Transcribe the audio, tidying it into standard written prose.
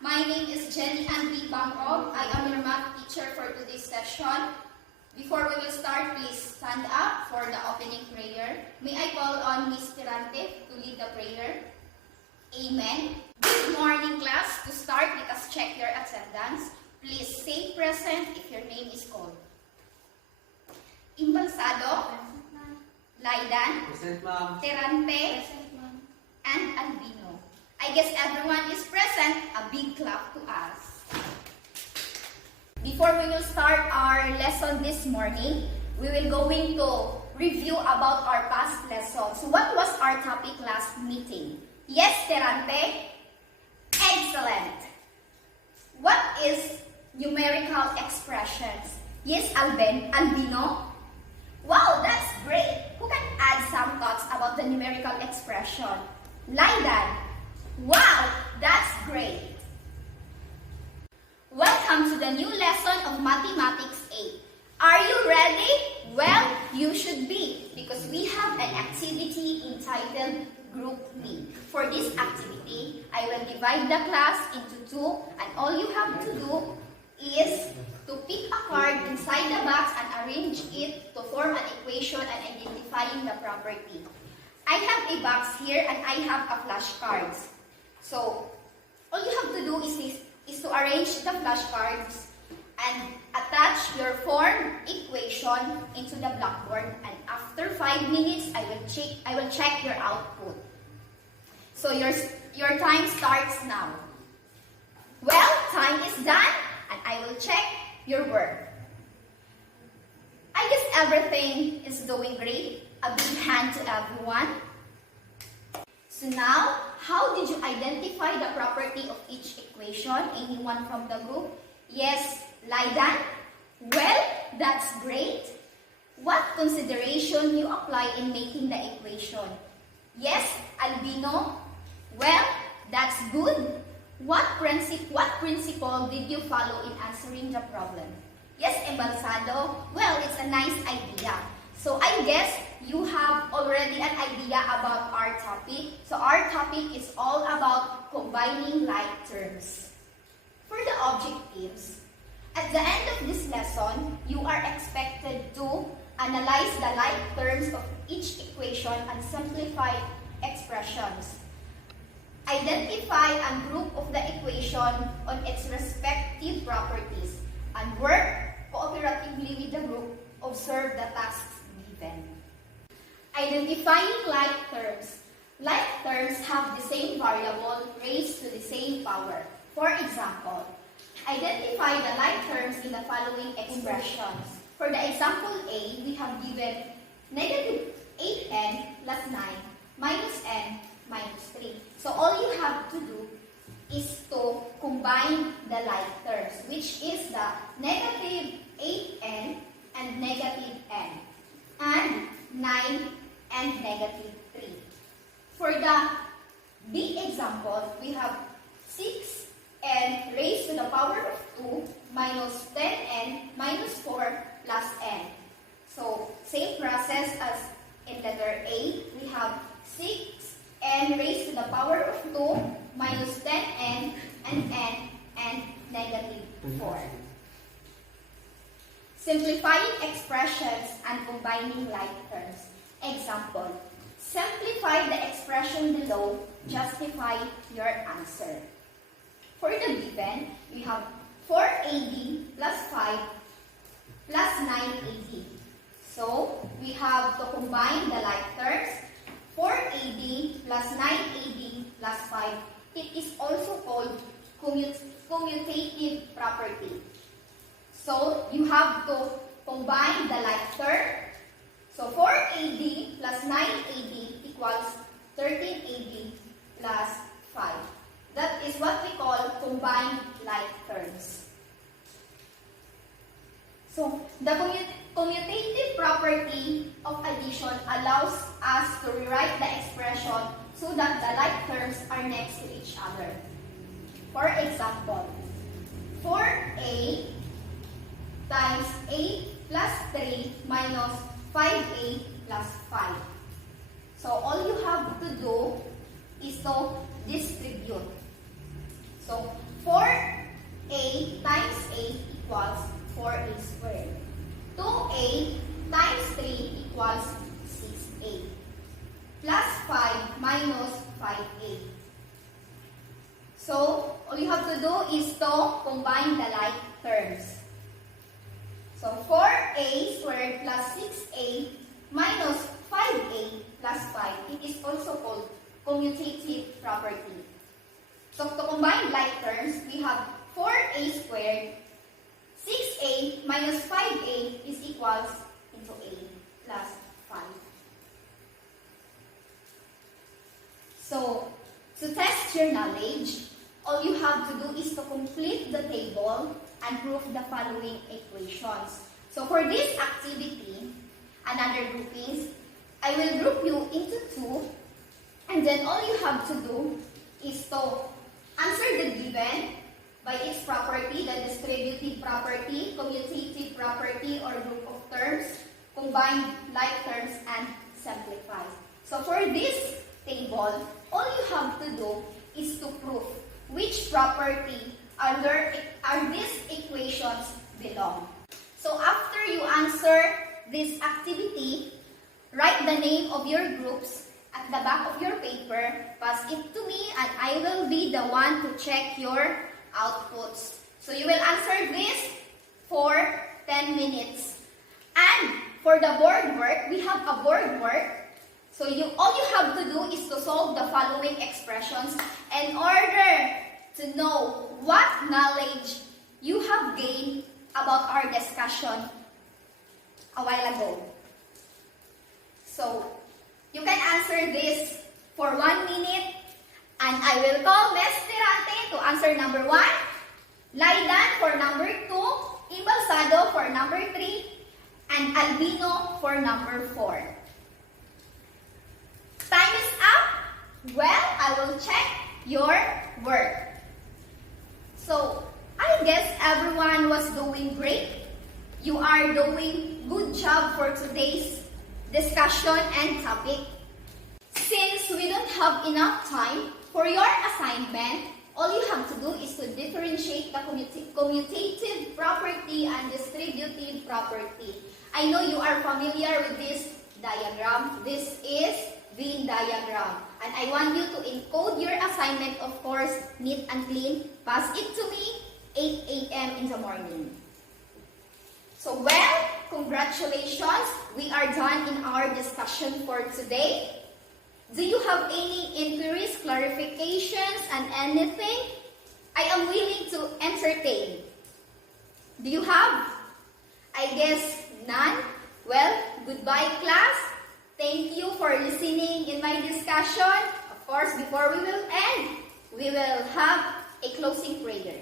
My name is Jenny Andy Bangog. I am your math teacher for today's session. Before we will start, please stand up for the opening prayer. May I call on Ms. Tirante to lead the prayer? Amen. Good morning, class. To start, let us check your attendance. Please say present if your name is called. Imbalsado, Laidan, Present, ma'am. Tirante, and Albino. I guess everyone is present. A big clap to us. Before we will start our lesson this morning, we will going to review about our past lessons. What was our topic last meeting? Yes, Tirante? Excellent. What is numerical expressions? Yes, Albino? Wow, that's great. Who can add some thoughts about the numerical expression? Laidan? Wow, that's great. Welcome to the new lesson of Mathematics 8. Are you ready? Well, you should be, because we have an activity entitled Group Me. For this activity, I will divide the class into two, and all you have to do is to pick a card inside the box and arrange it to form an equation and identifying the property. I have a box here and I have a flashcards. So, all you have to do is to arrange the flashcards and attach your form equation into the blackboard, and after 5 minutes, I will check your output. So your time starts now. Well, time is done, and I will check your work. I guess everything is doing great. A big hand to everyone. So now, how did you identify the property of each equation? Anyone from the group? Yes, Laidan? Well, that's great. What consideration you apply in making the equation? Yes, Albino? Well, that's good. What principle did you follow in answering the problem? Yes, Embalsado? Well, it's a nice idea. So I guess you have already an idea about our topic. So our topic is all about combining like terms. For the objectives, at the end of this lesson, you are expected to analyze the like terms of each equation and simplify expressions. Identify and group of the equation on its respective properties and work cooperatively with the group. Observe the tasks given. Identifying like terms. Like terms have the same variable raised to the same power. For example, identify the like terms in the following expressions. For the example A, we have given negative 8n plus 9 minus n minus 3. So all you have to do is to combine the like terms, which is the negative 8n and negative n, and 9 and negative 3. For the B example, we have 6n raised to the power of 2 minus 10n minus 4 plus n. So, same process as in letter A, we have 6n raised to the power of 2 minus 10n and n and negative 4. Simplifying expressions and combining like terms. Example, simplify the expression below, justify your answer. For the given, we have 4ad plus 5 plus 9ad. So, we have to combine the like terms. 4ad plus 9ad plus 5. It is also called commutative property. So, you have to combine the like term. So, 4ad plus 9ad equals 13ad plus 5. That is what we call combined like terms. So, the commutative property of addition allows us to rewrite the expression so that the like terms are next to each other. For example, 4a times 8 plus 3 minus 5a plus 5. So all you have to do is to distribute. So 4 So, all you have to do is to combine the like terms. So, 4a squared plus 6a minus 5a plus 5. It is also called commutative property. So, to combine like terms, we have 4a squared, 6a minus 5a is equals into a plus 5. So, to test your knowledge, all you have to do is to complete the table and prove the following equations. So, for this activity, another groupings, I will group you into two, and then all you have to do is to answer the given by its property, the distributive property, commutative property, or group of terms, combine like terms, and simplify. So for this table, all you have to do is to prove which property are these equations belong. So after you answer this activity, write the name of your groups at the back of your paper, pass it to me, and I will be the one to check your outputs. So you will answer this for 10 minutes. And for the board work, we have a board work. So all you have to do is to solve the following expressions in order to know what knowledge you have gained about our discussion a while ago. So you can answer this for 1 minute, and I will call Ms. Tirante to answer number 1, Laidan for number 2, Imbalsado for number 3, and Albino for number 4. Time is up. Well, I will check your work. So, I guess everyone was doing great. You are doing good job for today's discussion and topic. Since we don't have enough time for your assignment, all you have to do is to differentiate the commutative property and distributive property. I know you are familiar with this diagram. This is Venn diagram. And I want you to encode your assignment, of course, neat and clean. Pass it to me 8 a.m. in the morning. So, well, congratulations. We are done in our discussion for today. Do you have any inquiries, clarifications, and anything? I am willing to entertain. Do you have? I guess none. Well, goodbye class. Thank you for listening in my discussion. Of course, before we will end, we will have a closing prayer.